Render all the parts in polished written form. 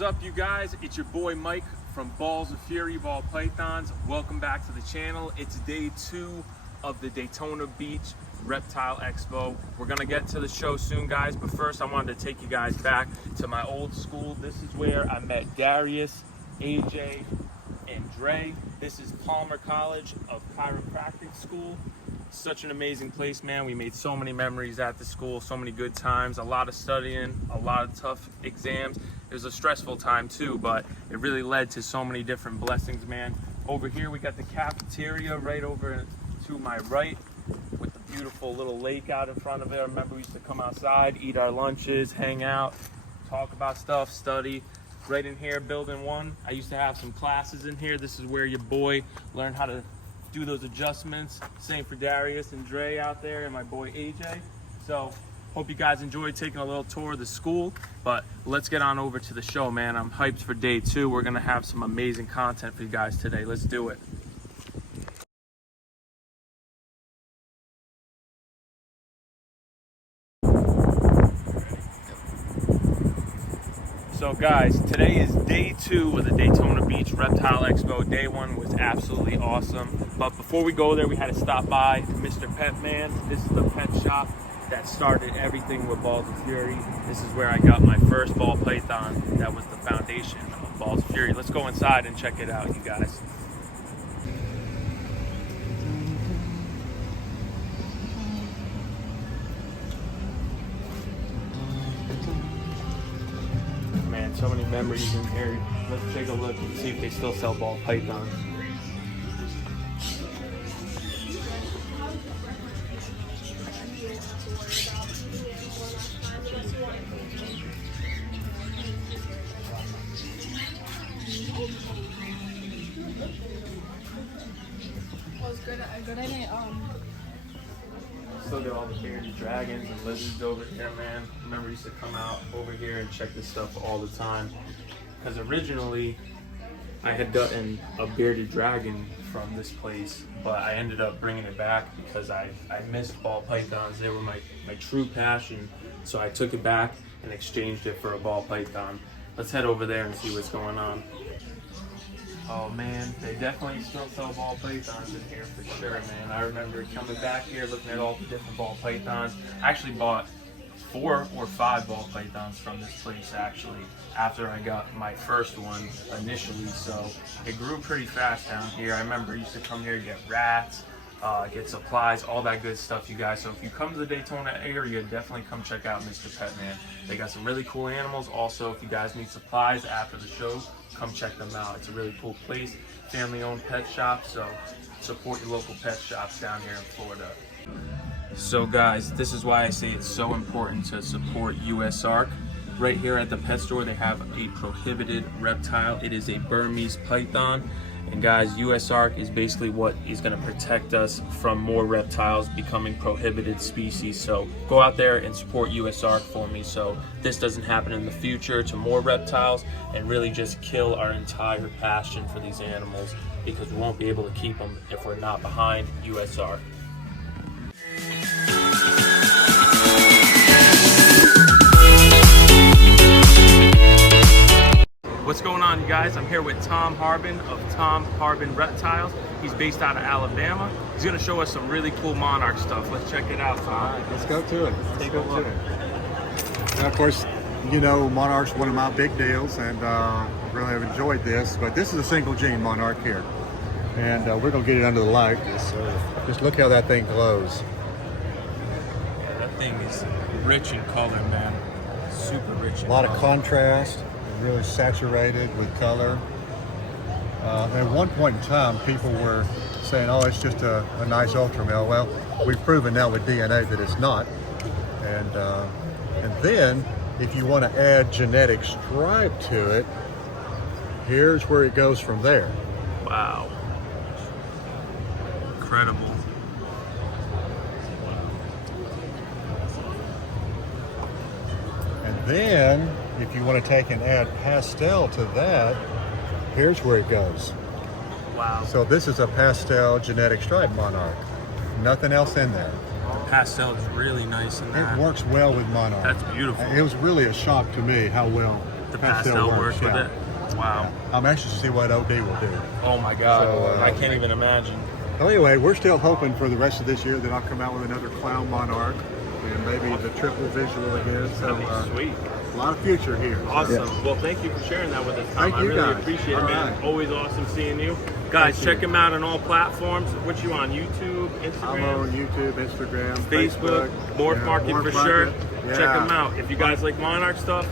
is up, you guys? It's your boy Mike from Balls of Fury Ball Pythons. Welcome back to the channel. It's day 2 of the Daytona Beach Reptile Expo. We're gonna get to the show soon, guys, but first I wanted to take you guys back to my old school. This is where I met Darius, AJ, and Dre. This is Palmer College of Chiropractic School. Such an amazing place, man. We made so many memories at the school, so many good times, a lot of studying, a lot of tough exams. It was a stressful time too, but it really led to so many different blessings, man. Over here we got the cafeteria right over to my right with the beautiful little lake out in front of it. I remember we used to come outside, eat our lunches, hang out, talk about stuff, study. Right in here, building 1, I used to have some classes in here. This is where your boy learned how to do those adjustments. Same for Darius and Dre out there and my boy AJ. So hope you guys enjoyed taking a little tour of the school, but let's get on over to the show, man. I'm hyped for day 2. We're gonna have some amazing content for you guys today. Let's do it. So guys, today is day 2 of the Daytona Beach Reptile Expo. Day 1 was absolutely awesome. But before we go there, we had to stop by Mr. Pet Man. This is the pet shop that started everything with Balls of Fury. This is where I got my first ball python. That was the foundation of Balls of Fury. Let's go inside and check it out, you guys. So many memories in here. Let's take a look and see if they still sell ball pythons. Still got all the bearded dragons and lizards over here, man. I remember I used to come out over here and check this stuff all the time. Because originally, I had gotten a bearded dragon from this place, but I ended up bringing it back because I missed ball pythons. They were my true passion. So I took it back and exchanged it for a ball python. Let's head over there and see what's going on. Oh man, they definitely still sell ball pythons in here for sure, man. I remember coming back here, looking at all the different ball pythons. I actually bought 4 or 5 ball pythons from this place actually, after I got my first one initially. So it grew pretty fast down here. I remember I used to come here, get rats, get supplies, all that good stuff, you guys. So if you come to the Daytona area, definitely come check out Mr. Pet Man. They got some really cool animals. Also, if you guys need supplies after the show, come check them out. It's a really cool place, family-owned pet shop, so support your local pet shops down here in Florida. So guys, this is why I say it's so important to support USARK. Right here at the pet store, they have a prohibited reptile. It is a Burmese python. And guys, USARK is basically what is going to protect us from more reptiles becoming prohibited species. So go out there and support USARK for me so this doesn't happen in the future to more reptiles and really just kill our entire passion for these animals, because we won't be able to keep them if we're not behind USARK. What's going on, you guys? I'm here with Tom Harbin of Harbin Reptiles. He's based out of Alabama. He's going to show us some really cool monarch stuff. Let's check it out, Tom. All right, let's go to it. Take a look. Now, of course, you know, monarch's one of my big deals, and I really have enjoyed this. But this is a single gene monarch here, and we're going to get it under the light. Yes, sir. Just look how that thing glows. Yeah, that thing is rich in color, man. Super rich in color. A lot of contrast. Really saturated with color. At one point in time, people were saying, oh, it's just a nice ultra male. Well, we've proven now with DNA that it's not. And then, if you want to add genetic stripe to it, here's where it goes from there. Wow. Incredible. And then, if you want to take and add pastel to that, here's where it goes. Wow. So this is a pastel genetic stripe monarch. Nothing else in there. pastel is really nice in that. It works well with monarch. That's beautiful. It was really a shock to me how well The Pastel pastel works, work with yeah. it. Wow. I'm anxious to see what OD will do. Oh my God. So, I can't even imagine. Well, anyway, we're still hoping for the rest of this year that I'll come out with another clown monarch and maybe the triple visual again. So That'd be sweet. a lot of future here. Awesome. Well, thank you for sharing that with us, Tom. Thank I you, really guys. appreciate it, All man. right. Always awesome seeing you. Guys, Thank check you. him out on all platforms. What you on? YouTube, Instagram? I'm on YouTube, Instagram, Facebook, MorphMarket yeah, for MorphMarket. sure. Yeah. Check him out. If you guys like Monarch stuff,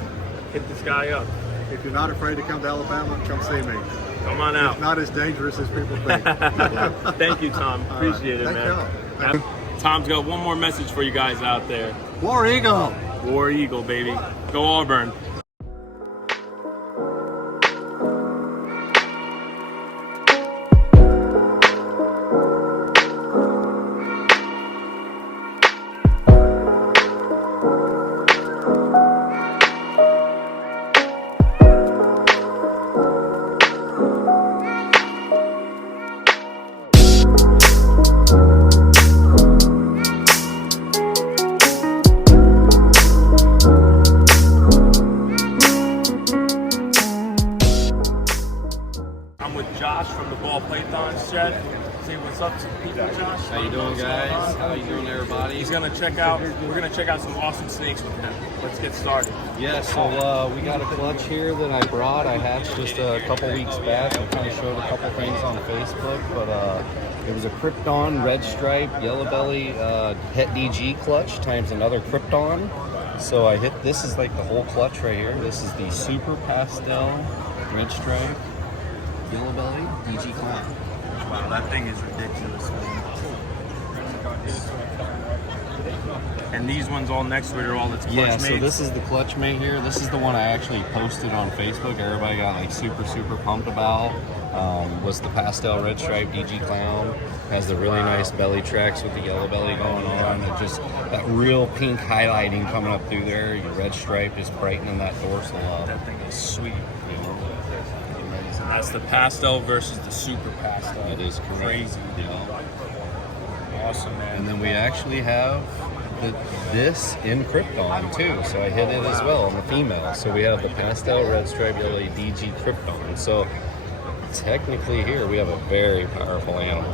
hit this guy up. If you're not afraid to come to Alabama, come see me. Come on out. It's not as dangerous as people think. Thank you, Tom. Appreciate it, Thank man. y'all. Tom's got one more message for you guys out there. War Eagle. War Eagle, baby. Go Auburn. Say what's up to people, Josh. How you doing, guys? How you doing, everybody? He's gonna check out. We're gonna check out some awesome snakes with him. Let's get started. Yeah, so we got a Cltch here that I brought. I hatched just a couple weeks back. I kind of showed a couple things on Facebook, but it was a Krypton, red stripe, yellow belly, het DG Cltch times another Krypton. So I hit. This is like the whole Cltch right here. This is the super pastel, red stripe, yellow belly, DG Clown. Wow, that thing is ridiculous, man. And these ones all next to it are all its Cltch Yeah, so mates? this is the Cltch mate here. This is the one I actually posted on Facebook. Everybody got like super pumped about. Was the pastel red stripe DG Clown. Has the really nice belly tracks with the yellow belly going on. It just, that real pink highlighting coming up through there. Your red stripe just brightening that dorsal up. That thing is sweet. You know? That's the pastel versus the super pastel. That is correct. Crazy. Yeah. Awesome, man. And then we actually have this in Krypton too. So I hit it as well on the female. So we have the pastel red stripe yellow DG Krypton. So technically here we have a very powerful animal.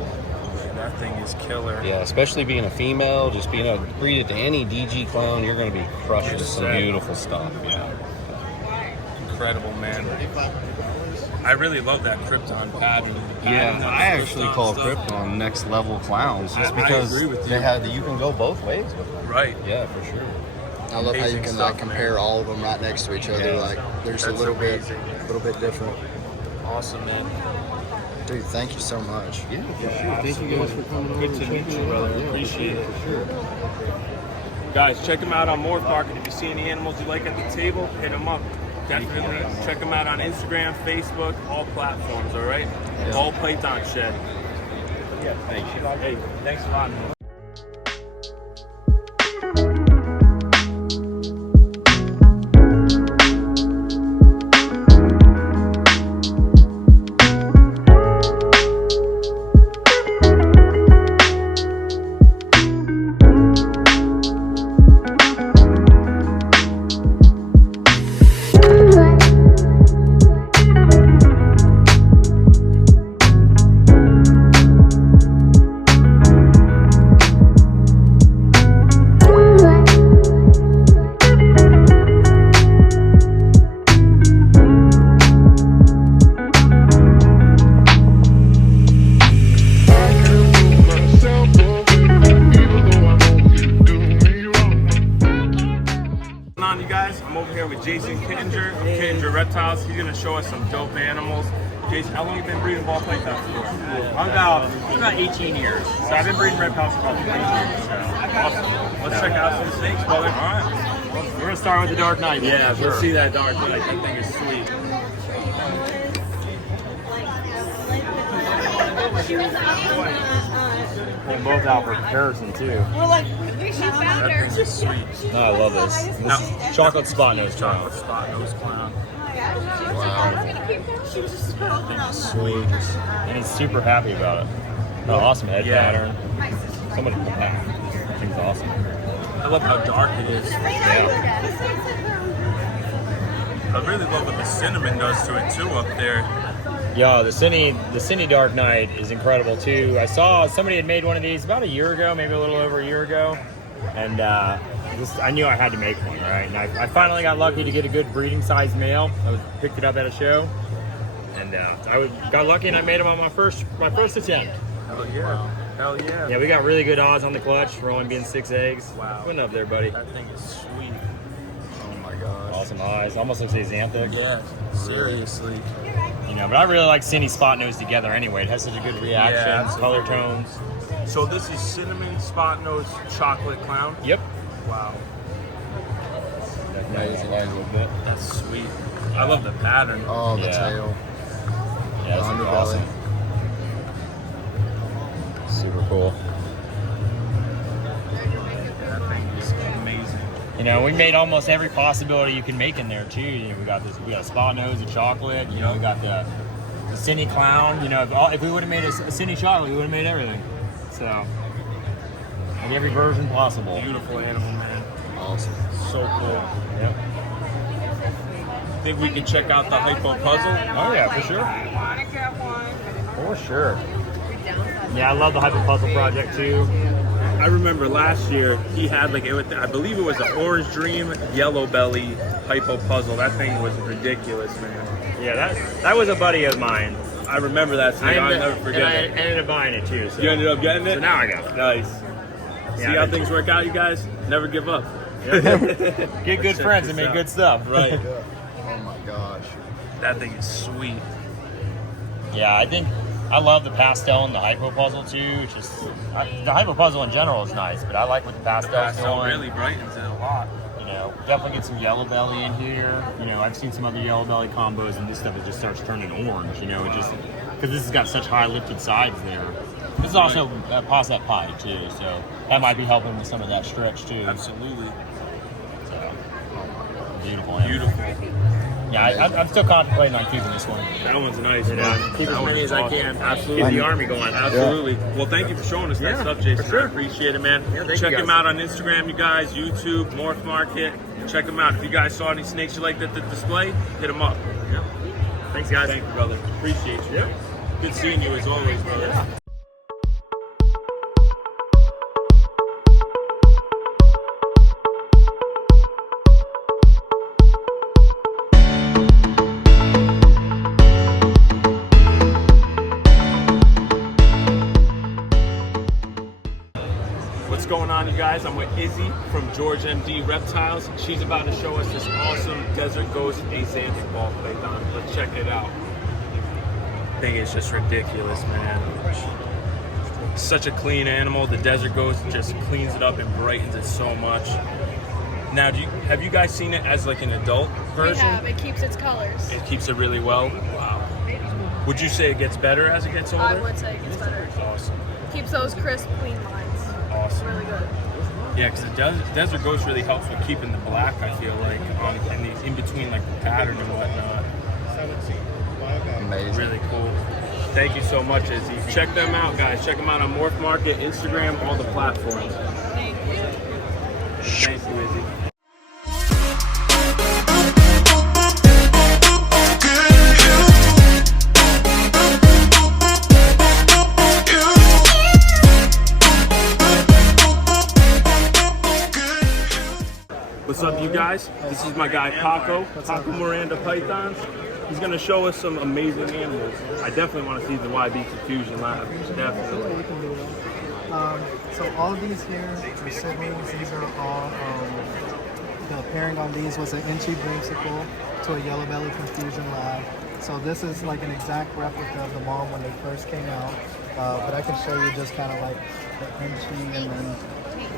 That thing is killer. Yeah, especially being a female, just being able to breed it to any DG clown, you're going to be crushing some beautiful stuff. Yeah. Incredible, man. I really love that Krypton pattern. Yeah, I actually call stuff. Krypton next level clowns just I because agree with you. they have you can go both ways with them. Right. Yeah, for sure. I love how you Amazing can stuff, like compare man. all of them right next to each other. Yeah. Like there's That's a little amazing. bit different. Awesome, man. Dude, thank you so much. Yeah, for sure. Thank you guys for coming over. Good and to meet checking you, it brother. out. Yeah, Appreciate it. For sure. Guys, check them out on MorphMarket. If you see any animals you like at the table, hit them up. Definitely check them out on Instagram, Facebook, all platforms, all right? All Python Shed. Yeah, thank you. Hey, thanks a lot, man. Kittinger of Kittinger Reptiles. He's going to show us some dope animals. Jason, how long have you been breeding ball pythons for? About 18 years. So I've been breeding reptiles for about 20 years. Awesome. Let's check out some snakes, brother. All right. We're going to start with the Dark Knight. Yeah, let's see that dark knight. That thing is sweet. They're both out for comparison, too. We're like, we found her. Sweet. No, I love this. Now, Chocolate spot nose chocolate spot nose clown. Sweet. And he's super happy about it. No, awesome head Yeah. pattern. Somebody pull that. That thing's awesome. I love how dark it is. Yeah. I really love what the cinnamon does to it too up there. Yeah, the Cine Dark Knight is incredible too. I saw somebody had made one of these about a year ago, maybe a little over a year ago, and I knew I had to make one, right? And I finally got lucky to get a good breeding size male. I picked it up at a show, and got lucky and I made him on my first attempt. Hell yeah. Hell yeah. Yeah, we got really good odds on the Cltch for only being 6 eggs. Wow. Putting up there, buddy. That thing is sweet. Oh my gosh. Awesome eyes. Almost looks like Xanthic. Yeah, seriously. You know, but I really like Cine Spot Nose together anyway. It has such a good reaction, Yeah, color absolutely. tones. So this is cinnamon spot nose chocolate clown? Yep. Wow. Amazing. That's sweet. I love the pattern. Oh, the Yeah. tail. Yeah, this is Underbelly. awesome. Super cool. That thing is amazing. You know, we made almost every possibility you can make in there too. You know, we got a spot nose, a chocolate. You know, we got the Cine Clown. You know, if we would have made a Cine chocolate, we would have made everything. So, like every version possible. Beautiful animal, man. Awesome. So cool. Yep. Think we can check out the hypo puzzle? Oh yeah, for sure. Want to get one? For sure. Yeah, I love the Hyper Puzzle project too. I remember last year he had I believe it was an Orange Dream Yellow Belly hypo puzzle. That thing was ridiculous, man. Yeah, that was a buddy of mine. I remember that thing. I'll never forget and I it. ended up buying it too. So. You ended up getting it? So now I got it. Nice. See Yeah, how things work out, you guys? Never give up. Get good friends and make good stuff. Right. Oh my gosh. That thing is sweet. Yeah, I love the pastel and the hypo puzzle too. It's just the hypo puzzle in general is nice, but I like what the pastel's Pastel doing. really brightens it a lot. You know, definitely get some yellow belly in here. You know, I've seen some other yellow belly combos, and this stuff it just starts turning orange. You know, it just because this has got such high lifted sides there. This is also posset pie too, so that might be helping with some of that stretch too. Absolutely. So, beautiful. Animal. Beautiful. Yeah, I'm still contemplating on keeping this one. That one's nice, You know, man. keep as That many one's as I awesome. can. Absolutely. Keep the army going. Absolutely. Well, thank you for showing us that Yeah, stuff, Jason. for sure. I appreciate it, man. Yeah, thank Check you him guys. out on Instagram, you guys, YouTube, MorphMarket. Check him out. If you guys saw any snakes you liked at the display, hit him up. Yeah. Thanks, guys. Thank you, brother. Appreciate you. Yep. Good seeing you as always, brother. Yeah. What's going on, you guys? I'm with Izzy from Emde Reptiles. She's about to show us this awesome Desert Ghost Xanthic ball python. Let's check it out. Thing is just ridiculous, man. Such a clean animal. The Desert Ghost just cleans it up and brightens it so much. Now, have you guys seen it as like an adult version? We have. It keeps its colors. It keeps it really well. Wow. Would you say it gets better as it gets older? I would say it gets better. Awesome. Keeps those crisp, clean lines. Awesome. Really good. Yeah, because the Desert Ghost really helps with keeping the black, I feel like, in between like the pattern and whatnot. Amazing. Really cool. Thank you so much, Izzy. Check them out, guys. Check them out on MorphMarket, Instagram, all the platforms. Thank you. Thank you, Izzy. What's up, you guys? This is my guy Paco Miranda Pythons. He's gonna show us some amazing animals. I definitely want to see the YB Confusion Lab. Definitely. We can do that. So all of these here are siblings. These are all, the pairing on these was an Inchy Dreamsicle to a Yellow Belly Confusion Lab. So this is like an exact replica of the mom when they first came out. But I can show you just kind of like the Inchy and then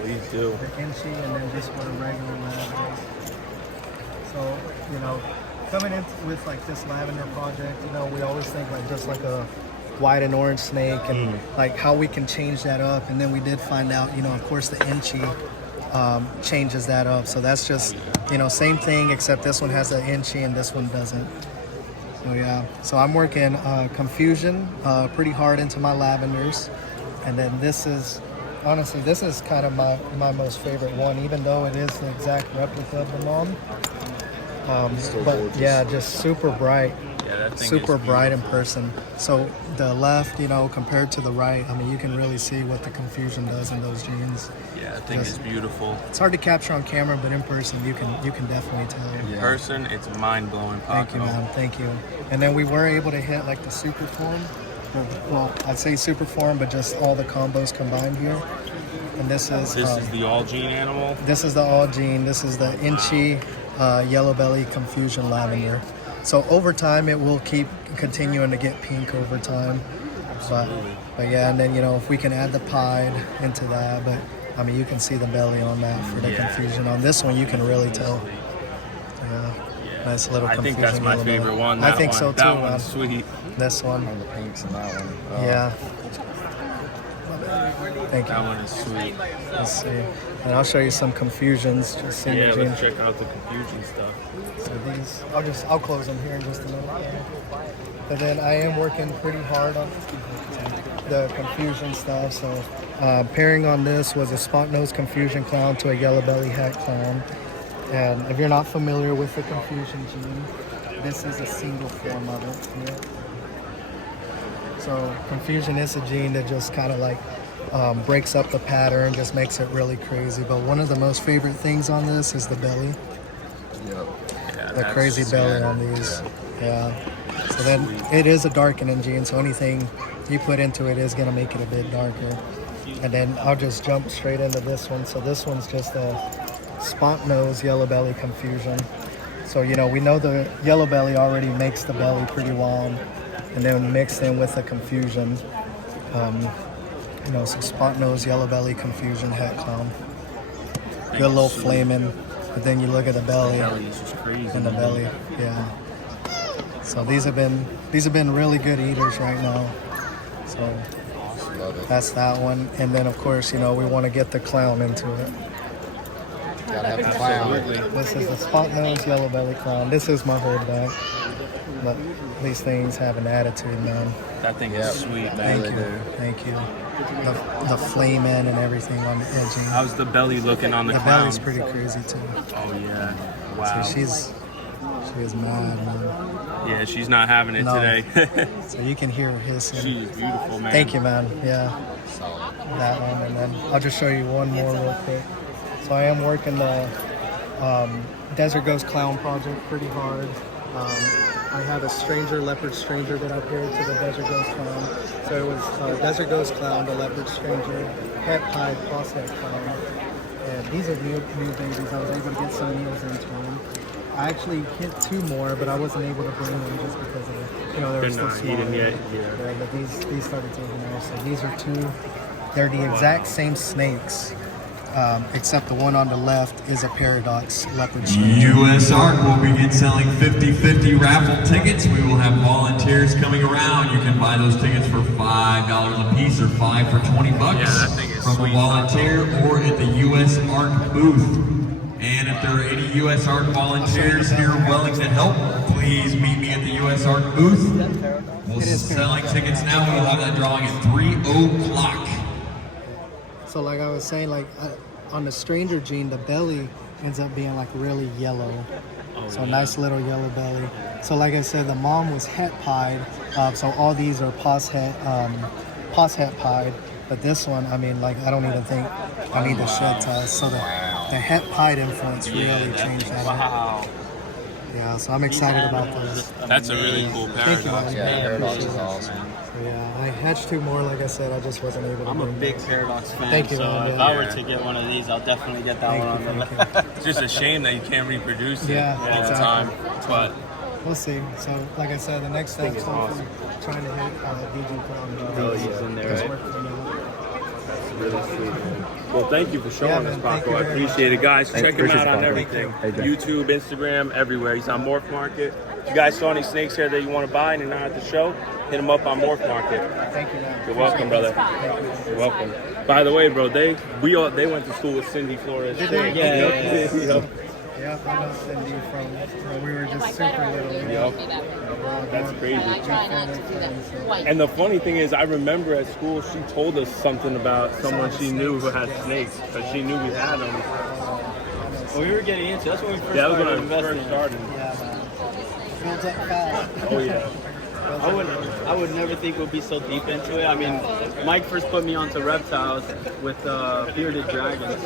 Please do. the Inchy and then just what a regular lab is. So, you know, coming in with like this lavender project, you know, we always think like just like a white and orange snake and like how we can change that up. And then we did find out, you know, of course the Inchy changes that up. So that's just, you know, same thing except this one has an Inchy and this one doesn't. So yeah, so I'm working Confusion pretty hard into my lavenders. And then this is, honestly, this is kind of my most favorite one, even though it is the exact replica of the mom. But yeah, just super bright. Yeah, that thing Super is bright in beautiful. person. So the left, you know, compared to the right, I mean, you can really see what the confusion does in those genes. Yeah, that thing is beautiful. It's hard to capture on camera, but in person, you can definitely tell. In person, it's mind blowing. Thank you, man. Thank you. And then we were able to hit like the super form. Well, I'd say super form, but just all the combos combined here. And this is the all gene animal. This is the all gene. This is the Inchy yellow belly confusion lavender. So over time, it will keep continuing to get pink over time. But yeah, and then, you know, if we can add the pied into that, but I mean, you can see the belly on that for the confusion. On this one, you can really tell. Yeah, nice little I confusion. think that's my yellow favorite belly. one. I think so too, That man. one's sweet. This one. And the pinks and that one. Yeah. Thank you. That one is sweet. Let's see. And I'll show you some confusions. Just see Yeah, the let's gene. check out the confusion stuff. So these, I'll close them here in just a minute. But then I am working pretty hard on the confusion stuff. So pairing on this was a spot nose confusion clown to a yellow belly hat clown. And if you're not familiar with the confusion gene, this is a single form of it. Yeah. So confusion is a gene that just kind of like breaks up the pattern, just makes it really crazy. But one of the most favorite things on this is the belly. Yep. The crazy belly on these. Yeah. So then it is a darkening gene, so anything you put into it is going to make it a bit darker. And then I'll just jump straight into this one. So this one's just a spot nose yellow belly confusion. So, you know, we know the yellow belly already makes the belly pretty long, and then mixed in with the confusion. You know, so spot nose yellow belly confusion hat clown. Good little flaming. But then you look at the belly and the belly, yeah. So these have been really good eaters right now. So that's that one. And then of course, you know, we want to get the clown into it. Gotta have the clown. This is the spot nose yellow belly clown. This is my holdback. But these things have an attitude, man. That thing is sweet, man. Thank you. Thank you. The flame in and everything on the edging. How's the belly looking on the The clown? belly's pretty crazy too. Oh yeah. Wow. So she is mad, man. Yeah, she's not having it No. today. So you can hear her hissing. She's beautiful, man. Thank you, man. Yeah. That one, and then I'll just show you one more real quick. So I am working the Desert Ghost Clown project pretty hard. I have a leopard stranger that I paired to the Desert Ghost Clown. So it was Desert Ghost Clown, the leopard stranger, het pied, cross-het clown. And these are new babies. I was able to get some meals into them. I actually hit 2 more, but I wasn't able to bring them just because of, you know, they were They're still not small. eating yet. Yeah. Yeah, but these started taking off. So these are 2. They're the exact same snakes, except the one on the left is a paradox leopard stranger. U.S. Arc will begin selling 50/50 raffle tickets. We will have volunteers coming around. You can buy those tickets for $5 a piece or 5 for $20 Yeah, that thing is from sweet. a volunteer or at the U.S. Arc booth. And if there are any U.S. Arc volunteers here willing to help, please meet me at the U.S. Arc booth. We're selling tickets now. We'll have that drawing at 3 o'clock. So like I was saying, like on the stranger gene, the belly ends up being like really yellow. So nice little yellow belly. So like I said, the mom was het pied. So all these are pos het pied. But this one, I mean, like I don't even think I need the shed test. So the het pied influence really changed that. Wow. Yeah, so I'm excited about this. That's a really cool Thank you, paradox. man. Yeah, Paradox is appreciate it. awesome. So, yeah, I hatched 2 more. Like I said, I just wasn't able to. I'm a bring big those. Paradox fan, Thank you, so man. if I were to get one of these, I'll definitely get that one on the list. It's just a shame that you can't reproduce it Yeah, all the exactly. time. But We'll see. So, like I said, the next step is awesome. trying to hit DG Clown. Oh, he's in there, Just right? working on that. really sweet. Well, thank you for showing Yeah, us, man. Thank Paco. you I very appreciate it, guys. Check him appreciate out it, on Paco. everything. Thank you. YouTube, Instagram, everywhere. He's on MorphMarket. If you guys saw any snakes here that you want to buy and you're not at the show, hit him up on MorphMarket. Thank you, man. You're welcome, brother. You're welcome. By the way, bro, they went to school with Cindy Flores. Did they? Yeah. Yeah, I know Cindy from when we were just super little. Yep. That's crazy. And the funny thing is, I remember at school she told us something about someone she knew who had snakes, because she knew we had them. Well, we were getting into. That's when we first Yeah, that was started when I first investing. started. Yeah, man. Builds up fast. Oh yeah. I would never think we'd be so deep into it. I mean, Mike first put me onto reptiles with bearded dragons,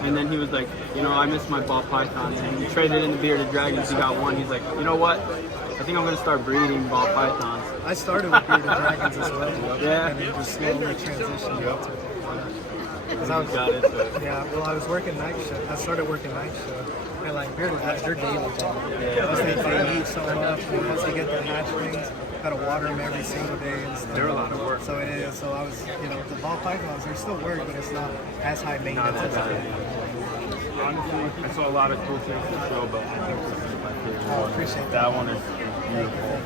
and then he was like, you know, I miss my ball pythons, and he traded in the bearded dragons. He got one. He's like, you know what? I think I'm gonna start breeding ball pythons. I started with bearded dragons as well. Yeah. And then just slowly transitioned into it. Because I was, Got into it. yeah, well, I was working night shift. I started working night shift. And like bearded dragons, they're daily job. Because they eat so much. And once they get their hatchlings, gotta water them every single day and stuff. They're a lot of work. So it is. So I was, you know, the ball pythons, they're still work, but it's not as high maintenance as Honestly, I saw a lot of cool things to show, but I think this is my favorite I one. appreciate That one is beautiful.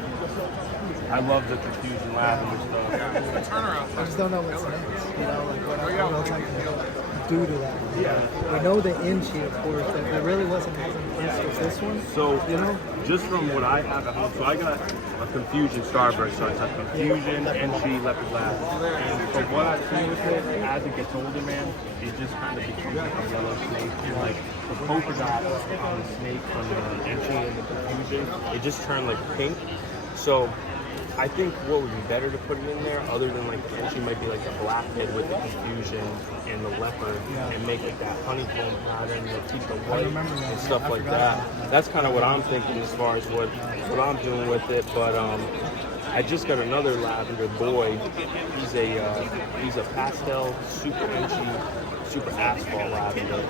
I love the confusion lavender stuff. I just don't know what's next. You know, like what else I can do to that. Yeah. We know the Inchi, of course, that there really wasn't as impressed with this one. So, you know, just from what I have at home, so I got a confusion starburst, so I have confusion, Inchi, leopard lab. And from what I've seen with it, as it gets older, man, it just kind of becomes like a yellow snake. And like the polka dot on the snake from the Inchi and the confusion, it just turned like pink. So I think what would be better to put it in there, other than like the Inchi, might be like the blackhead with the confusion and the leopard, and make like that honeycomb pattern that keep the white and stuff like that. That's kind of what I'm thinking as far as what I'm doing with it. But I just got another lavender boy. He's a pastel, super Inchi, super asphalt lavender.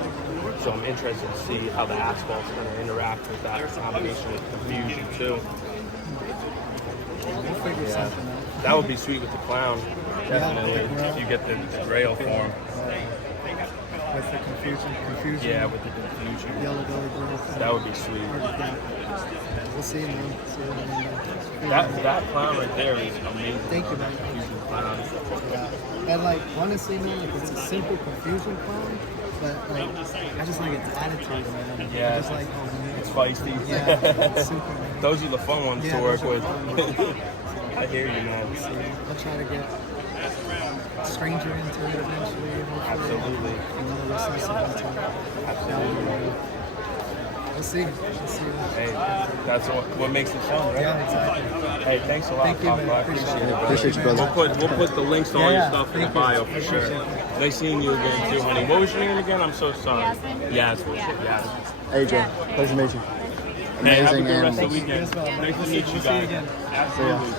So I'm interested to see how the asphalt's going to interact with that combination with confusion too. Yeah, that would be sweet with the clown, definitely. If you get the grail form. with the confusion. Yeah, with the confusion. Yellow belly growth. That would be sweet. We'll see, man. That clown right there is amazing. Thank you, man. Confusion clown. Yeah. And like honestly, man, like it's a simple confusion clown, but like I just like its attitude, man. Yeah. I just like how man. It's feisty. Yeah, it's super, man. Those are the fun ones to work with. I hear you, man. I'll try to get a stranger into it eventually. Hopefully. Absolutely. Another recessive into it. Absolutely. We'll see. We'll see. Hey, that's what makes it fun, right? Yeah, exactly. Hey, thanks a lot, Thank you, Paco. man. I appreciate it, brother. Appreciate you, brother. We'll put the links to all your Yeah, stuff in the thank you. bio for sure. Nice seeing you again too, honey. What was your name again? I'm so sorry. Yasmin. Yasmin. AJ, pleasure to meet you. Hey, have a Amazing good rest animals. of the weekend. Nice to meet you guys. Absolutely.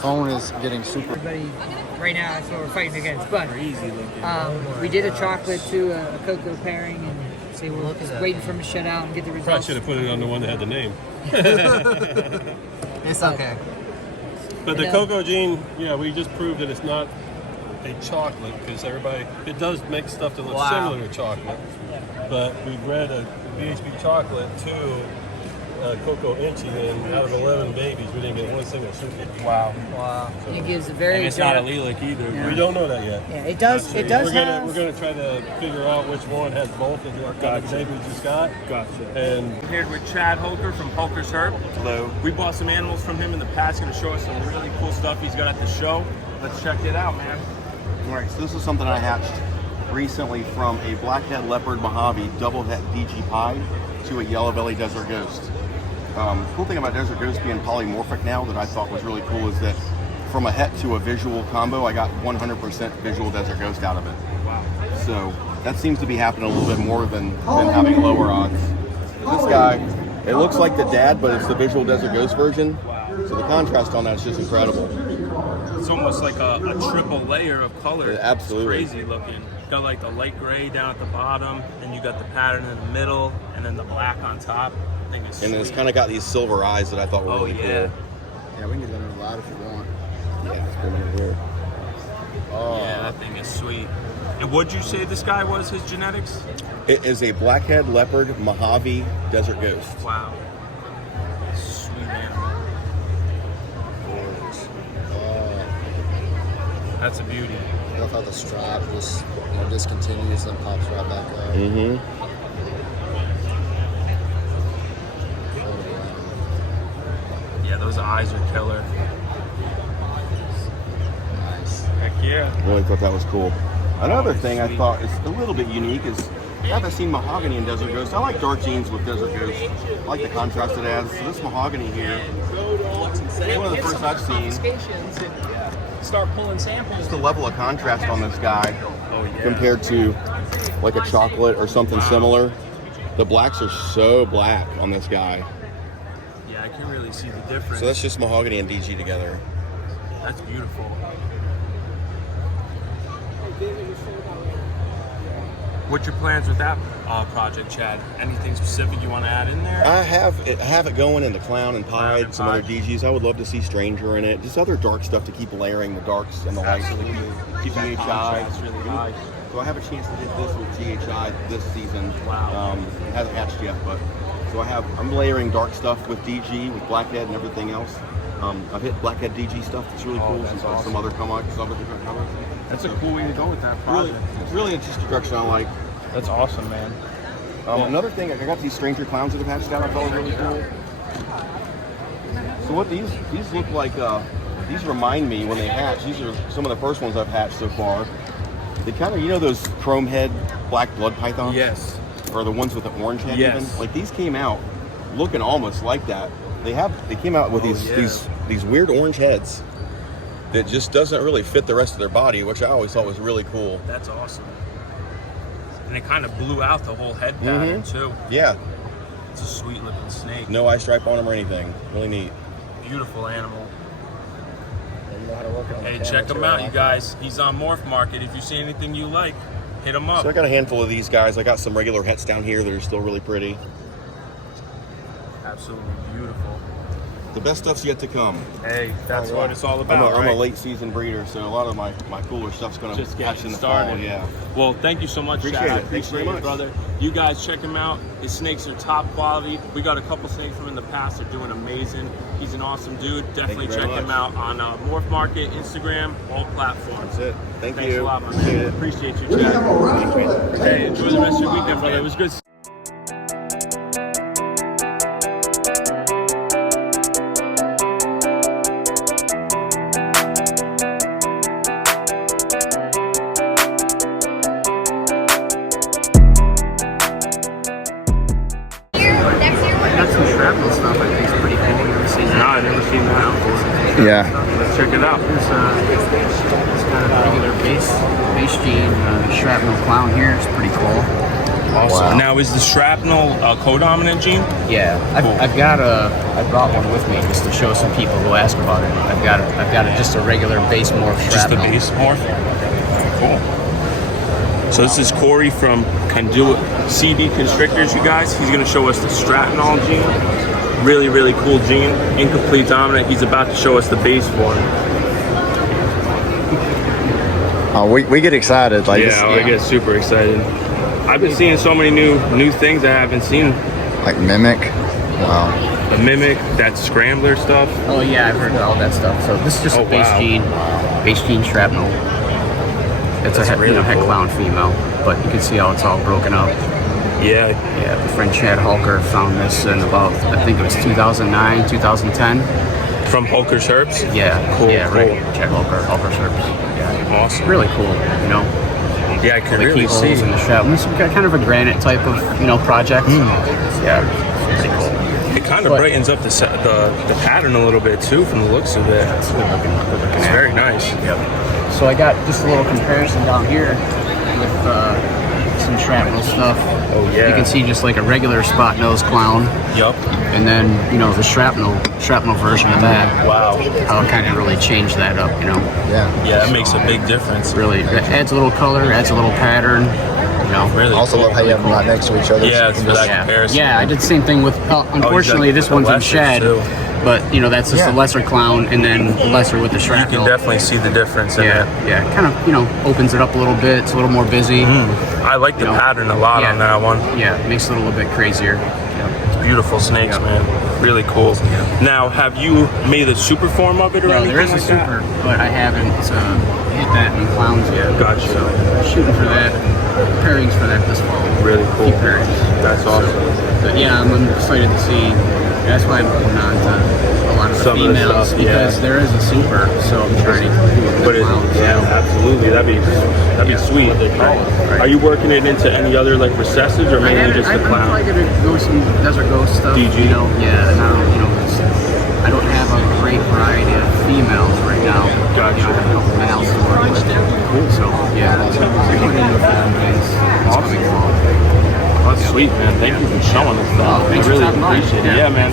Phone is getting super. Everybody, right now, that's what we're fighting against. But Easy looking. we did a chocolate to a cocoa pairing, and so we're just waiting for them to shut out and get the Probably results. should have put it on the one that had the name. It's okay. But the Yeah. cocoa gene, yeah, we just proved that it's not a chocolate because everybody, it does make stuff that looks similar to chocolate. But we bred a BHB chocolate to cocoa Inchi, and out of 11 babies, we didn't get one single super. Wow. And it gives a very And it's not dark. allelic either. Yeah. We don't know that yet. Yeah, it does. It does We're have. gonna try to figure out which one has both of the Gotcha. babies we just got. Gotcha. And I'm here with Chad Holker from Holker's Herp. Hello. We bought some animals from him in the past. Going to show us some really cool stuff he's got at the show. Let's check it out, man. All right, so this is something I hatched recently from a blackhead leopard Mojave double het DG Pie to a yellow belly desert ghost. Cool thing about desert ghost being polymorphic now that I thought was really cool is that from a het to a visual combo, I got 100% visual desert ghost out of it. Wow. So that seems to be happening a little bit more than having lower odds. This guy, it looks like the dad, but it's the visual desert ghost version. So the contrast on that is just incredible. It's almost like a triple layer of color. Yeah, absolutely. It's crazy looking. Got like the light gray down at the bottom, and you got the pattern in the middle, and then the black on top. I think it's And then it's sweet. kind of got these silver eyes that I thought were Oh, really yeah. cool. Yeah, we can get them in a lot if you want. Yeah, it's pretty weird. Yeah, that thing is sweet. And what'd you say this guy was, his genetics? It is a blackhead leopard Mojave desert ghost. Wow. Sweet animal. That's a beauty. I love how the strap just discontinues and pops right back up. Mm-hmm. Yeah, those eyes are killer. Nice. Heck yeah. Really thought that was cool. Another thing I thought is a little bit unique is I haven't seen mahogany in Desert Ghost. I like dark jeans with Desert Ghost. I like the contrast it adds. So this mahogany here, one of the first I've seen. Start pulling samples. Just the level of contrast on this guy compared to like a chocolate or something similar. The blacks are so black on this guy. Yeah, I can really see the difference. So that's just mahogany and DG together. That's beautiful. What's your plans with that project, Chad? Anything specific you want to add in there? I have it going in the Clown and Pied, some other DGs. I would love to see Stranger in it. Just other dark stuff to keep layering the darks and the lights. Keep GHI. Really high. So I have a chance to hit this with GHI this season. Wow. It hasn't hatched yet, but so I'm layering dark stuff with DG, with Blackhead and everything else. I've hit Blackhead DG stuff. That's really cool. That's awesome. Some other different colors. That's a cool way to go with that project. Really just a direction I like. That's awesome, man. Another thing, I got these Stranger Clowns that have hatched out. I thought was really cool. So what these look like? These remind me when they hatch. These are some of the first ones I've hatched so far. They kind of, those chrome head black blood pythons. Yes. Or the ones with the orange head. Yes. Even. Like these came out looking almost like that. They came out with these weird orange heads that just doesn't really fit the rest of their body, which I always thought was really cool. That's awesome. And it kind of blew out the whole head pattern too. Yeah. It's a sweet looking snake. No eye stripe on them or anything. Really neat. Beautiful animal. Hey, check him out, you guys. He's on MorphMarket. If you see anything you like, hit him up. So I got a handful of these guys. I got some regular hets down here that are still really pretty. Absolutely beautiful. The best stuff's yet to come. Hey, that's what it's all about. I'm a late season breeder, so a lot of my cooler stuff's going to hatch in the fall. Yeah. Well, thank you so much, Chad. I Thanks very appreciate much, it, brother. You guys check him out. His snakes are top quality. We got a couple snakes from in the past. They're doing amazing. He's an awesome dude. Definitely check him out on MorphMarket, Instagram, all platforms. That's it. Thanks Thanks a lot, my man. Appreciate you, Chad. Hey, enjoy the rest of your weekend, brother. It was good. Yeah. Let's check it out. It's kind of a regular base gene shrapnel clown here. It's pretty cool. Awesome. Wow. Now, is the shrapnel a co-dominant gene? Yeah, I brought one with me just to show some people who ask about it. I've got just a regular base morph shrapnel. Just the base morph? Cool. So this is Corey from CD Constrictors, you guys. He's going to show us the shrapnel gene. Really, really cool gene. Incomplete dominant. He's about to show us the base form. Oh, we get excited. I get super excited. I've been seeing so many new things I haven't seen. Like Mimic. Wow. The Mimic, that Scrambler stuff. Oh yeah, I've heard all that stuff. So this is just a base gene shrapnel. It's a head clown female, but you can see how it's all broken up. Yeah. Yeah, my friend Chad Halker found this in about, I think it was 2009, 2010. From Halker's Herps? Yeah. Cool. Yeah, cool. Right. Chad Halker's Herps. Yeah. Awesome. Really cool, Yeah, I can really see. In the shrapnel. It's kind of a granite type of, project. Yeah, pretty cool. It kind of brightens up the pattern a little bit too from the looks of it. It's good looking. It's very nice. Yep. So I got just a little comparison down here with some shrapnel stuff. Oh yeah. You can see just like a regular spot nose clown. Yep. And then the shrapnel version of that. Wow. How it kind of really changed that up, Yeah. Yeah, it makes a big difference. Really, it adds a little color, adds a little pattern. Really also cool. love how you have them right next to each other. Yeah, it's for that comparison. Yeah, I did the same thing with. Unfortunately, this one's in shed. But that's just a lesser clown, and then lesser with the shrapnel. You can definitely see the difference in it. Yeah, kind of opens it up a little bit. It's a little more busy. I like the pattern a lot on that one. Yeah, it makes it a little bit crazier. Beautiful snakes, man. Really cool. Now, have you made a super form of it or anything? There is a super, but I haven't hit that in clowns yet. Gotcha. So shooting for that. Pairings for that this fall. Really cool. Keep pairings. That's awesome. But yeah, I'm excited to see That's why I'm putting on to a lot of the Some of the females stuff, because there is a super, so I'm trying to But absolutely, that'd be sweet. Are you working it into any other like recessives or mainly just the clown? I'm probably gonna go some desert ghost stuff. DG. You know, yeah. Now, you know, I don't have a great variety of females right now. Gotcha. You know, I have a couple males to work with. Cool. So yeah, that's putting in the fall. Awesome. That's sweet, man. Thank you for showing us that. I really appreciate it. Yeah, man.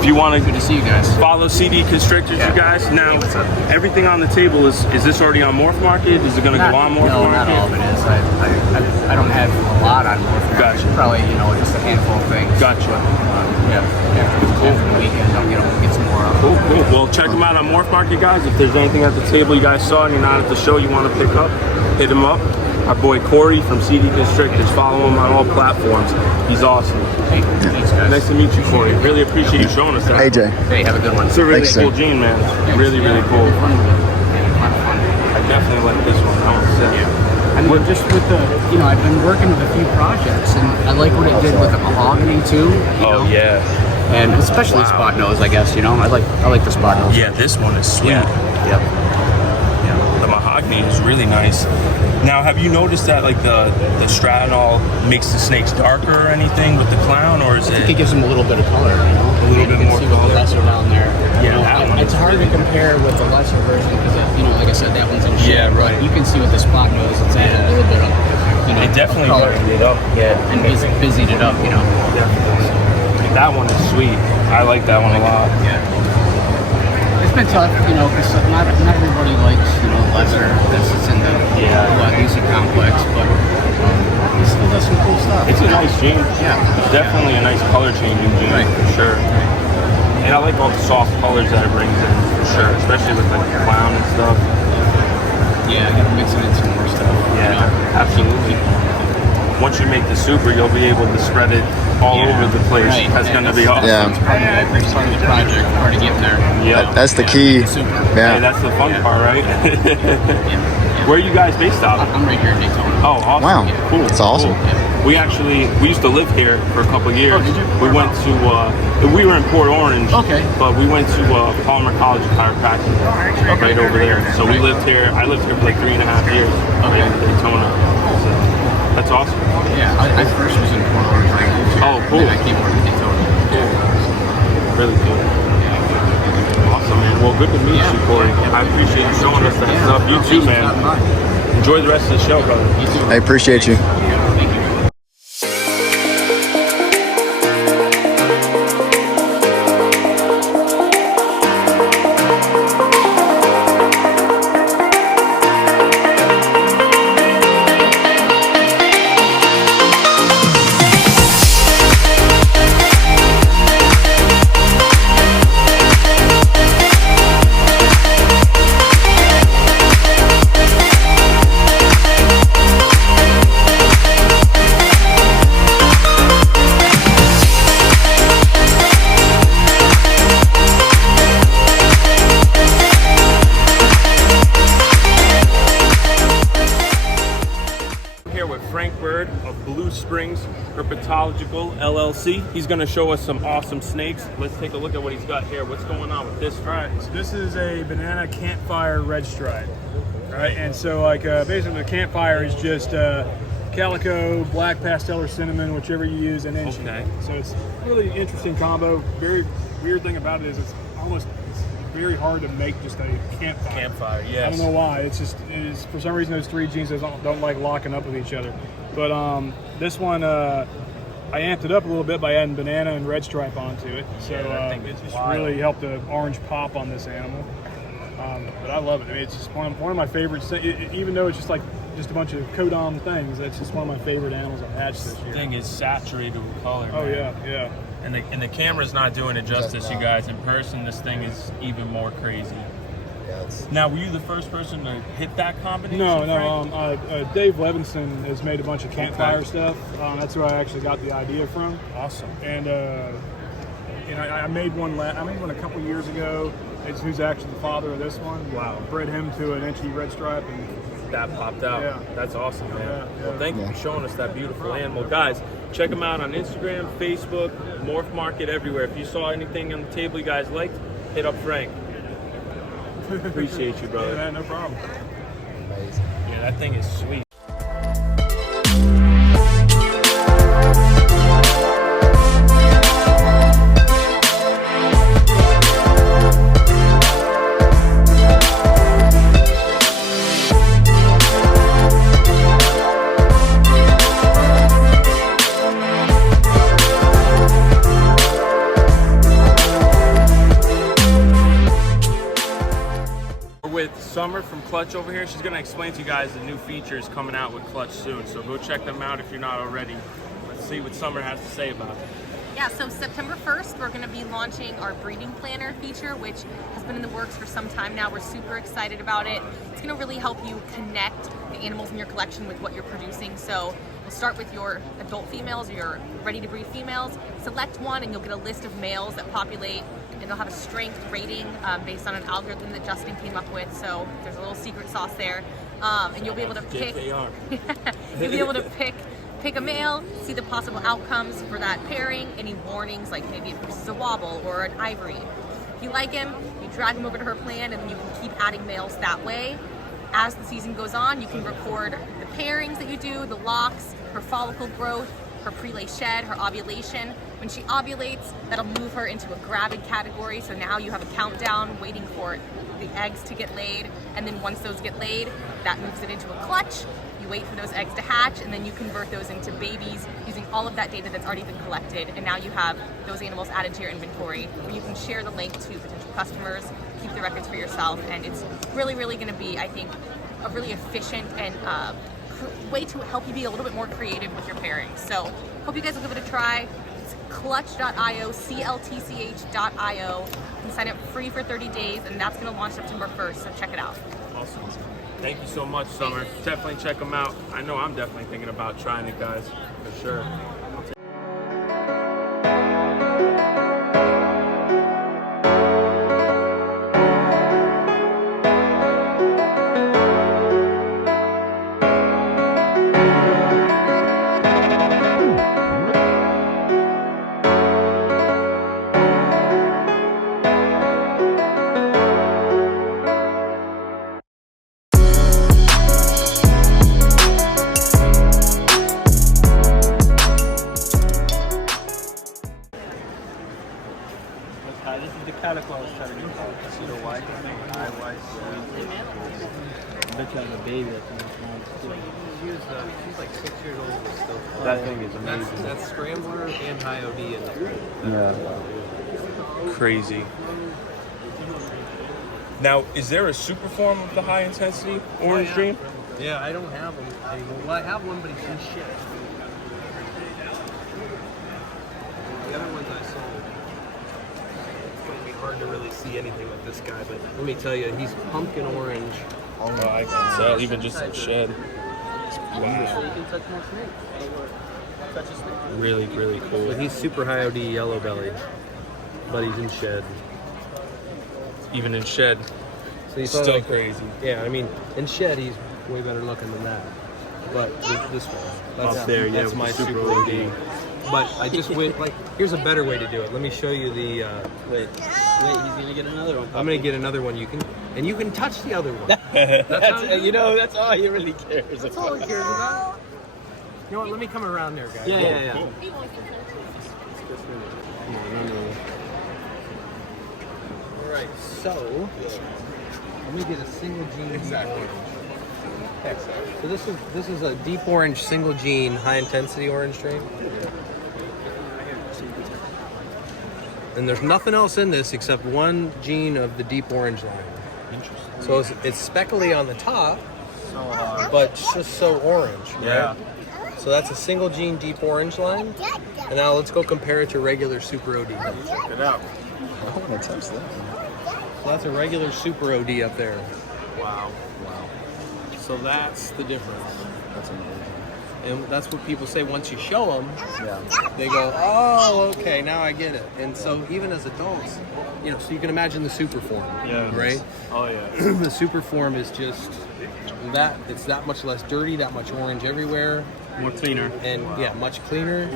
If you want to see you guys, follow CD Constrictors, you guys. Now, everything on the table is this already on MorphMarket? Is it going to go on MorphMarket? No, not all of it is. I don't have a lot on MorphMarket. Gotcha. Probably, you know, just a handful of things. Gotcha. After the weekend, I'll get some more. Cool. Well, check them out on MorphMarket, guys. If there's anything at the table you guys saw and you're not at the show you want to pick up, hit them up. Our boy Corey from CD Constrictors. Follow him on all platforms. He's awesome. Hey, thanks, guys. Nice to meet you, Corey. Really appreciate you showing us that. AJ. Hey, have a good one. It's a really Thanks, cool sir. gene, man. Really cool. I definitely like this one. I want to say. I mean, just with the, you know, I've been working with a few projects, and I like what it did with the mahogany too. You know? Yeah. And especially spot nose, I guess. You know, I like the spot nose. Yeah, this one is sweet. Yep. The mahogany is really nice. Now, have you noticed that like the stratinol makes the snakes darker or anything with the clown, or is I think it gives them a little bit of color, you know? A little bit more see with the lesser down there. Yeah, You know, that one it's is hard to compare with the lesser version because, you know, like I said, that one's in shade. Yeah, right. But you can see with the spot nose, it's added a little bit of, you know, It definitely of color. brightened it up. Yeah. And busied it up, you know. Definitely. That one is sweet. I like that one a lot. Yeah. It's been tough, you know, because not everybody likes, you know, lesser. This is in the Lucy complex, but it still does some cool stuff. It's a nice gene. Yeah. It's definitely a nice color changing gene for sure. And I like all the soft colors that it brings in for sure, especially with like the clown and stuff. Yeah, I gotta mix it in some more stuff. Yeah, absolutely. Once you make the super, you'll be able to spread it all over the place. Right. That's going to be awesome. Yeah. That's part of the project, part of getting there. Yeah. That's the key. Hey, that's the fun part, right? Where are you guys based out of? I'm right here in Daytona. Oh, awesome. Wow. Cool. That's awesome. Cool. We used to live here for a couple of years. Oh, did you? We went to, we were in Port Orange. Okay. But we went to Palmer College of Chiropractic. Right over there. So we lived here, I lived here for like 3.5 years. Right in Daytona. So that's awesome. Yeah, I first was in Port Orange. Oh, cool. And then I came over to Daytona. Cool. Really cool. Awesome, man. Well, good to meet you, Corey. I appreciate you showing us that stuff. You too, man. Enjoy the rest of the show, brother. You too. I appreciate you. Thank you. Herpetological LLC. He's going to show us some awesome snakes. Let's take a look at what he's got here. What's going on with this? All right, so this is a banana campfire red stripe, right? And so like basically the campfire is just calico, black pastel or cinnamon, whichever you use, and inchi. Okay. So it's a really interesting combo. Very weird thing about it is it's very hard to make just a campfire. Campfire, yes. I don't know why. It's for some reason those three genes don't like locking up with each other. But this one, I amped it up a little bit by adding banana and red stripe onto it. So it just really helped the orange pop on this animal. But I love it. I mean, it's just one of my favorites. Even though it's just a bunch of codon things, it's just one of my favorite animals I've hatched this year. This thing is saturated with color. Oh, man. yeah. And the camera's not doing it justice, you guys. In person, this thing is even more crazy. Now, were you the first person to hit that combination? No. Dave Levinson has made a bunch of campfire stuff. That's where I actually got the idea from. Awesome. And I made one. I made one a couple years ago. It's who's actually the father of this one. Wow. Bred him to an Enchi red stripe, and that popped out. Yeah. That's awesome, man. Yeah. Well, thank you for showing us that beautiful animal. Guys, check them out on Instagram, Facebook, MorphMarket, everywhere. If you saw anything on the table you guys liked, hit up Frank. Appreciate you, brother. Yeah, no problem. Amazing. Yeah, that thing is sweet. With Summer from Cltch over here. She's going to explain to you guys the new features coming out with Cltch soon. So go check them out if you're not already. Let's see what Summer has to say about it. Yeah, so September 1st, we're going to be launching our breeding planner feature, which has been in the works for some time now. We're super excited about it. It's going to really help you connect the animals in your collection with what you're producing. So we'll start with your adult females or your ready-to-breed females. Select one and you'll get a list of males that populate, and they'll have a strength rating based on an algorithm that Justin came up with. So there's a little secret sauce there. And you'll be able to pick. You'll be able to pick a male, see the possible outcomes for that pairing, any warnings, like maybe if this is a wobble or an ivory. If you like him, you drag him over to her plan, and then you can keep adding males that way. As the season goes on, you can record the pairings that you do, the locks, her follicle growth, her prelay shed, her ovulation. When she ovulates, that'll move her into a gravid category. So now you have a countdown waiting for the eggs to get laid. And then once those get laid, that moves it into a clutch. You wait for those eggs to hatch, and then you convert those into babies using all of that data that's already been collected. And now you have those animals added to your inventory, where you can share the link to potential customers, keep the records for yourself. And it's really, really gonna be, I think, a really efficient and way to help you be a little bit more creative with your pairings. So hope you guys will give it a try. It's Cltch.io, CLTCH.io. You can sign up free for 30 days, and that's going to launch September 1st, so check it out. Awesome. Thank you so much, Summer. Definitely check them out. I know I'm definitely thinking about trying it, guys, for sure. This is the calico I was trying to get. See the white? Eye white. I bet you have a baby that's in this one. She's like 6 years old. Still that thing is amazing. That's Scrambler and High OD in there. Yeah. Crazy. Now, is there a super form of the high intensity orange dream? Yeah, I don't have them anymore. Well, I have one, but he's in shit. The other ones I sold. It's going to be hard to really see anything with this guy, but let me tell you, he's pumpkin orange. Oh, I can tell, even just in shed. Wow. So you can touch more snakes. Touch a snake. Really, really cool. But he's super high OD yellow belly, but he's in shed. Even in shed, so he's still like, crazy. Yeah, I mean, in shed he's way better looking than that. But this one, up there, that's my super OD. But I just went like, here's a better way to do it. Let me show you the. Wait, he's gonna get another one. I'm gonna get another one. You can touch the other one. That's all he really cares. That's all he cares about. You know what? Let me come around there, guys. Yeah. Cool. All right, so let me get a single gene deep orange. So this is a deep orange single gene high intensity orange strain. And there's nothing else in this except one gene of the deep orange line. Interesting. So it's speckly on the top, but it's just so orange, right? Yeah. So that's a single gene deep orange line. And now let's go compare it to regular super OD. Check it out. I want to touch that. So that's a regular super OD up there. Wow. So that's the difference. That's amazing. And that's what people say once you show them, Yeah. they go, oh, okay, now I get it. And so even as adults, so you can imagine the super form, Yeah. right? Oh yeah. The super form is just it's that much less dirty, that much orange everywhere. More cleaner. And yeah, much cleaner.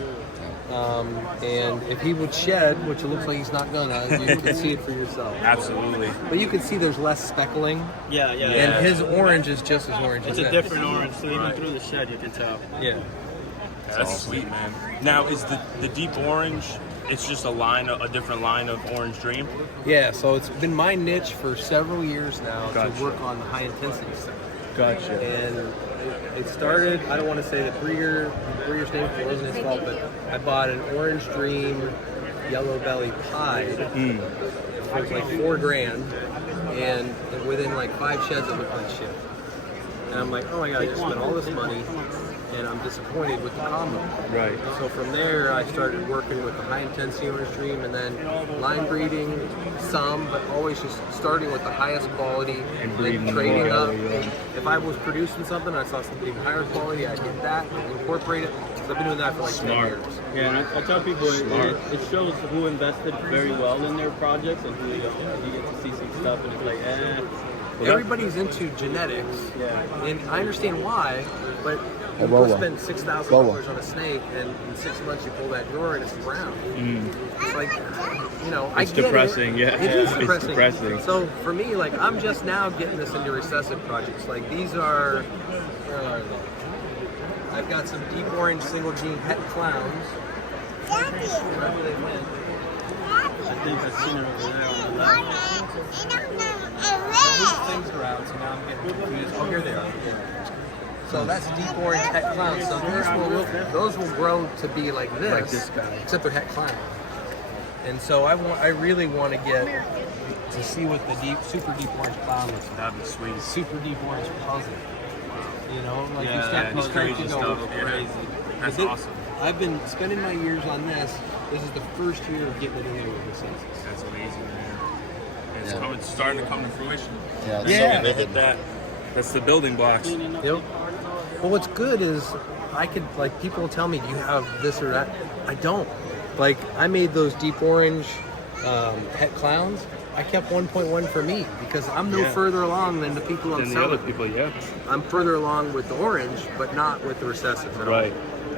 And if he would shed, which it looks like he's not gonna, you can see it for yourself. Absolutely. But you can see there's less speckling. Yeah. And his orange is just as orange as It's a this. different orange, so even through the shed you can tell. Yeah. That's sweet, man. Now, is the deep orange, it's just a different line of Orange Dream? Yeah, so it's been my niche for several years now Gotcha. to work on the high intensity stuff. Gotcha. And it started, I don't want to say the breeder's name, it wasn't his fault, but I bought an Orange Dream yellow belly pied. It was like $4,000, and within like 5 sheds it looked like shit. And I'm like, oh my god, I just spent all this money and I'm disappointed with the combo. Right. So from there, I started working with the high intensity Orange Dream, and then line breeding some, but always just starting with the highest quality and breeding trading more, up. yeah. If I was producing something, I saw something even higher quality, I'd get that and incorporate it. So I've been doing that for like 10 years. Yeah, and I tell people it shows who invested very well in their projects and who you get to see some stuff and it's like, Everybody's into genetics, and I understand why, but you Whoa, go whoa. spend $6,000 on a snake, and in 6 months you pull that drawer and it's brown. It's like, you know, I It's get depressing, it. yeah. It is It's depressing. depressing. So for me, like, I'm just now getting this into recessive projects. Like these are, where are they? I've got some deep orange single gene het clowns. Wherever they went. I think I've seen it over there on the left. These things are out, so now I'm getting confused. Oh, here they are. So that's deep orange het clowns. So those will grow to be like this. Like this guy. Except they're het clowns. And so I really want to get to see what the super deep orange clown looks like. That'd be sweet. Super deep orange puzzle. You know, like you Yeah, start it's crazy to stuff. go Yeah. crazy. That's But then, awesome. I've been spending my years on this. This is the first year of getting it in there with the census. That's amazing, man. It's starting to come to fruition. Yeah, it's Yeah. They hit that. That's the building blocks. Yep. Well, what's good is I could, like, people will tell me, do you have this or that? I don't. Like, I made those deep orange het clowns. I kept 1.1 for me because I'm no further along than the people I'm And the selling. other people, yeah. I'm further along with the orange, but not with the recessives at all. Right.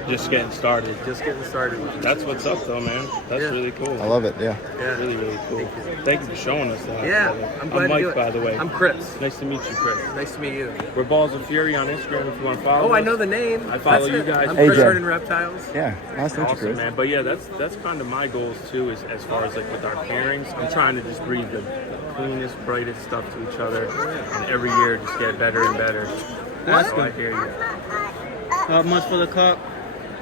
Just getting started. Just getting started with it. That's what's up, though, man. That's really cool. I love it. Yeah. Yeah. Really, really cool. Thank you for showing us that. Yeah, brother. I'm glad to Mike, do it. by the way. I'm Chris. Nice to meet you, Chris. Nice to meet you. We're Balls of Fury on Instagram if you want to follow Oh, I us. know the name. I follow That's you it. guys. I'm AJ. Chris Harbin Reptiles. Yeah. Nice to meet you, Awesome, Chris. man. But yeah, that's kind of my goals too, is as far as like with our pairings. I'm trying to just breed the cleanest, brightest stuff to each other, and every year just get better and better. Ask So I him. hear you. How much for the cup?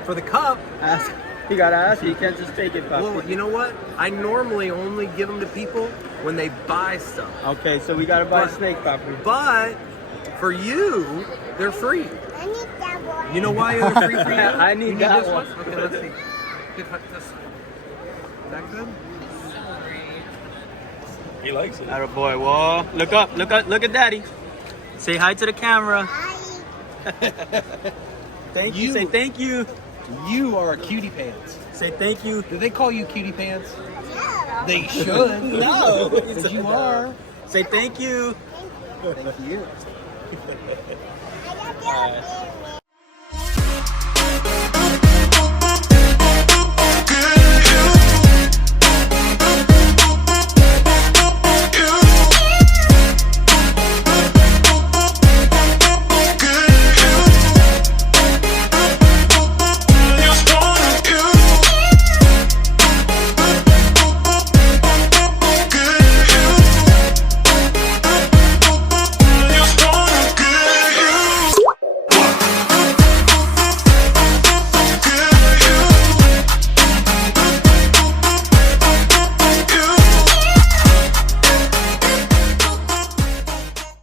For the cup, Ask. You gotta ask. You can't just take it back. well, you know what? I normally only give them to people when they buy stuff. Okay, so we gotta buy But- snake papi. But for you, they're free. You know why they're free for you? I need You that this one. Okay, let's see. Good, this. Is that good? He likes it. Atta boy, whoa. Look up, look at daddy. Say hi to the camera. Thank you. Say thank you. You are a cutie pants. Say thank you. Do they call you cutie pants? They should. No. Because you are. Say thank you. Thank you.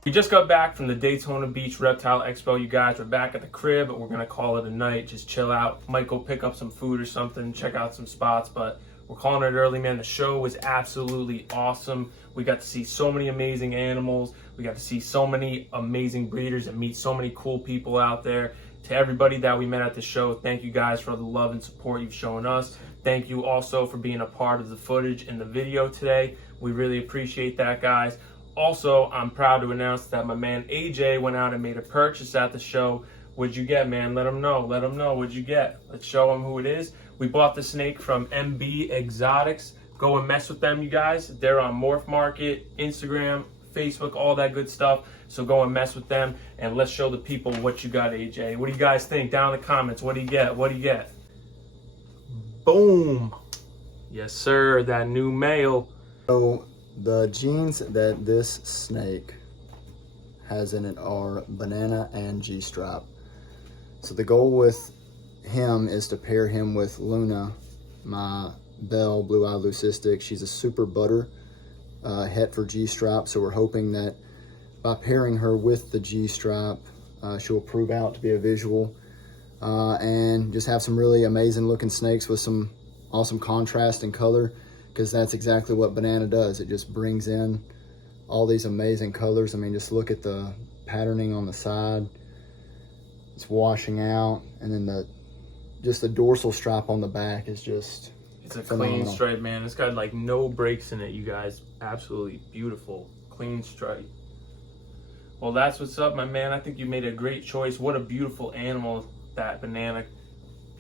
We just got back from the Daytona Beach Reptile Expo, you guys. We're back at the crib, but we're gonna call it a night. Just chill out. Might go pick up some food or something, check out some spots, but we're calling it early, man. The show was absolutely awesome. We got to see so many amazing animals. We got to see so many amazing breeders and meet so many cool people out there. To everybody that we met at the show, thank you guys for all the love and support you've shown us. Thank you also for being a part of the footage in the video today. We really appreciate that, guys. Also, I'm proud to announce that my man AJ went out and made a purchase at the show. What'd you get, man? Let him know. Let him know. What'd you get? Let's show him who it is. We bought the snake from MB Exotics. Go and mess with them, you guys. They're on MorphMarket, Instagram, Facebook, all that good stuff. So go and mess with them, and let's show the people what you got, AJ. What do you guys think? Down in the comments. What do you get? What do you get? Boom. Yes, sir. That new male. So the genes that this snake has in it are banana and G-stripe. So the goal with him is to pair him with Luna, my Bell blue-eyed leucistic. She's a super butter het for G-stripe, so we're hoping that by pairing her with the G-stripe, she'll prove out to be a visual and just have some really amazing looking snakes with some awesome contrast and color, because that's exactly what banana does. It just brings in all these amazing colors. I mean, just look at the patterning on the side. It's washing out, and then just the dorsal stripe on the back is just It's a phenomenal. clean stripe, man. It's got like no breaks in it, you guys. Absolutely beautiful, clean stripe. Well, that's what's up, my man. I think you made a great choice. What a beautiful animal that banana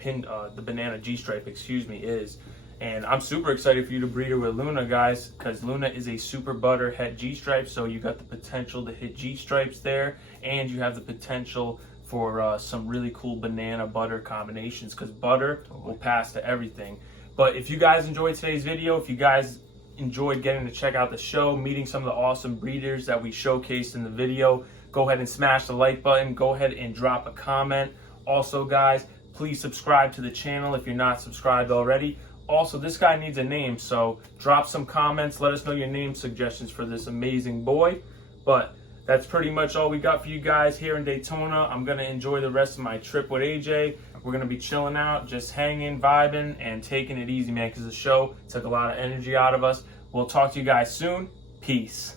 the banana G-stripe, excuse me, is. And I'm super excited for you to breed her with Luna, guys, because Luna is a super butter het G-stripe, so you got the potential to hit G-stripes there, and you have the potential for some really cool banana butter combinations, because butter will pass to everything. But if you guys enjoyed today's video, if you guys enjoyed getting to check out the show, meeting some of the awesome breeders that we showcased in the video, go ahead and smash the like button. Go ahead and drop a comment. Also, guys, please subscribe to the channel if you're not subscribed already. Also, this guy needs a name, so drop some comments. Let us know your name suggestions for this amazing boy. But that's pretty much all we got for you guys here in Daytona. I'm going to enjoy the rest of my trip with AJ. We're going to be chilling out, just hanging, vibing, and taking it easy, man, because the show took a lot of energy out of us. We'll talk to you guys soon. Peace.